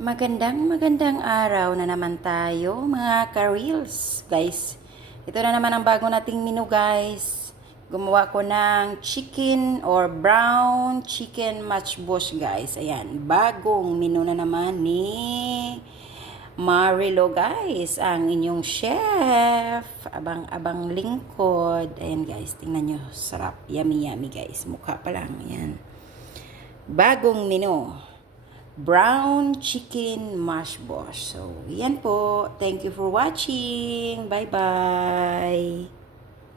Magandang araw na naman tayo mga ka-reels guys. Ito na naman ang bago nating menu guys. Gumawa ko ng chicken or brown chicken matchbox guys. Ayan, bagong menu na naman ni Marilo guys, ang inyong chef. Abang-abang lingkod. Ayan guys, tingnan nyo. Sarap, yummy guys. Mukha pa lang, ayan. Bagong menu. Brown chicken mashbosh. So, yan po. Thank you for watching. Bye-bye.